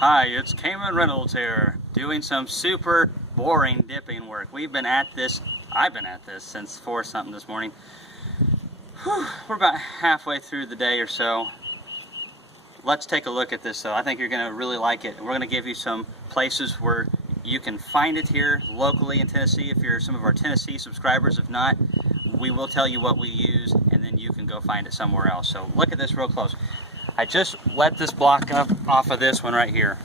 Hi, it's Cayman Reynolds here, doing some super boring dipping work. I've been at this since 4 something this morning. Whew, we're about halfway through the day or so. Let's take a look at this though. I think you're going to really like it. We're going to give you some places where you can find it here locally in Tennessee if you're some of our Tennessee subscribers. If not, we will tell you what we use and then you can go find it somewhere else. So look at this real close. I just let this block up off of this one right here.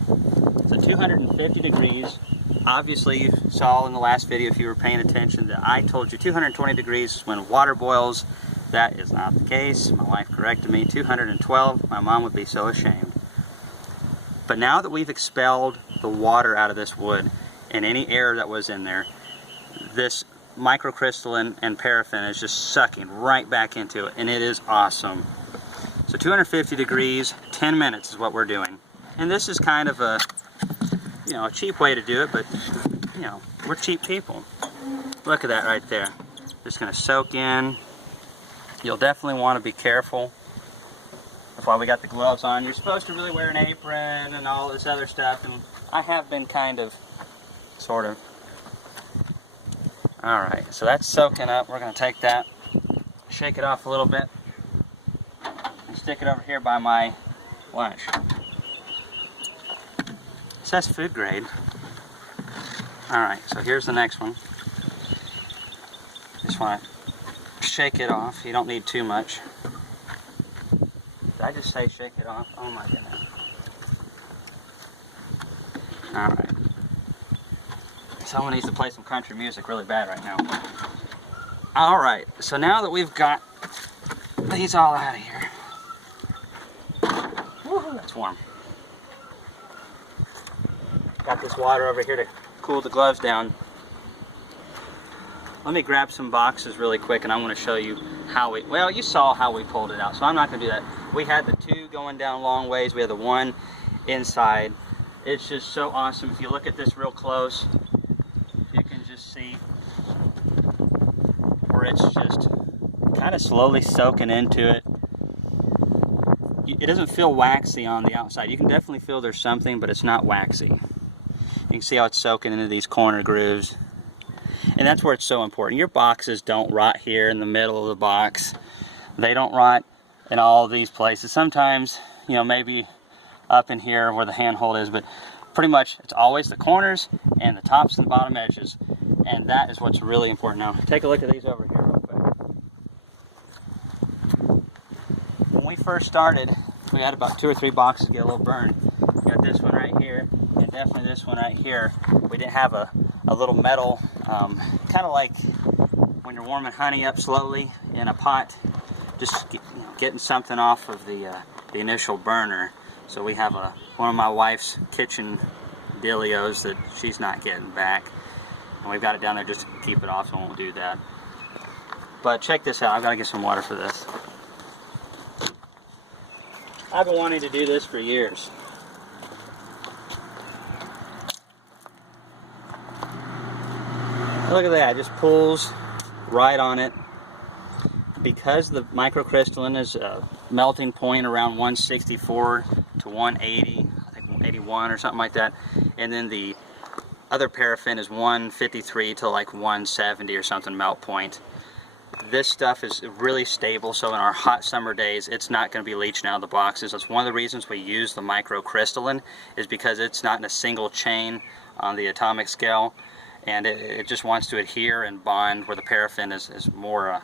It's 250 degrees. Obviously you saw in the last video, if you were paying attention, that I told you 220 degrees is when water boils. That is not the case. My wife corrected me. 212. My mom would be so ashamed. But now that we've expelled the water out of this wood and any air that was in there, this microcrystalline and paraffin is just sucking right back into it, and it is awesome. So 250 degrees, 10 minutes is what we're doing. And this is kind of a, a cheap way to do it, but, we're cheap people. Look at that right there. Just gonna soak in. You'll definitely want to be careful. That's why we got the gloves on. You're supposed to really wear an apron and all this other stuff, and I have been kind of, sort of. Alright, so that's soaking up. We're gonna take that, shake it off a little bit, stick it over here by my lunch. It says food grade. Alright, so here's the next one. Just want to shake it off. You don't need too much. Did I just say shake it off? Oh my goodness. Alright. Someone needs to play some country music really bad right now. Alright, so now that we've got these all out of here. Woohoo, that's warm. Got this water over here to cool the gloves down. Let me grab some boxes really quick and I want to show you how you saw how we pulled it out, so I'm not going to do that. We had the two going down long ways, we had the one inside. It's just so awesome. If you look at this real close, you can just see where it's just kind of slowly soaking into it. It doesn't feel waxy on the outside. You can definitely feel there's something, but it's not waxy. You can see how it's soaking into these corner grooves. And that's where it's so important. Your boxes don't rot here in the middle of the box. They don't rot in all these places. Sometimes, maybe up in here where the handhold is, but pretty much it's always the corners and the tops and the bottom edges. And that is what's really important. Now, take a look at these over here real quick. When we first started, we had about 2 or 3 boxes get a little burned. You got this one right here, and definitely this one right here. We didn't have a little metal, kind of like when you're warming honey up slowly in a pot, just getting something off of the initial burner. So we have one of my wife's kitchen dealios that she's not getting back, and we've got it down there just to keep it off, so we won't do that. But check this out. I've got to get some water for this. I've been wanting to do this for years. Look at that, it just pulls right on it. Because the microcrystalline is a melting point around 164 to 180, I think 181 or something like that, and then the other paraffin is 153 to like 170 or something melt point. This stuff is really stable, so in our hot summer days, it's not going to be leaching out of the boxes. That's one of the reasons we use the microcrystalline, is because it's not in a single chain on the atomic scale, and it just wants to adhere and bond, where the paraffin is more,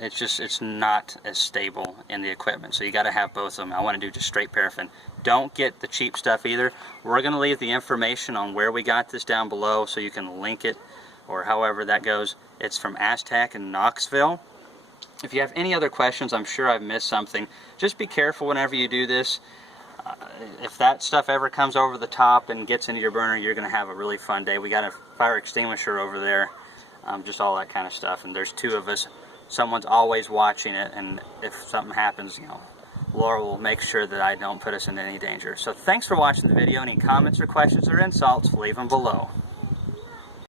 it's not as stable in the equipment. So you got to have both of them. I want to do just straight paraffin. Don't get the cheap stuff either. We're going to leave the information on where we got this down below so you can link it, or however that goes. It's from Aztec in Knoxville. If you have any other questions, I'm sure I've missed something. Just be careful whenever you do this. If that stuff ever comes over the top and gets into your burner, you're going to have a really fun day. We got a fire extinguisher over there, just all that kind of stuff. And there's 2 of us. Someone's always watching it, and if something happens, Laura will make sure that I don't put us in any danger. So thanks for watching the video. Any comments or questions or insults, leave them below.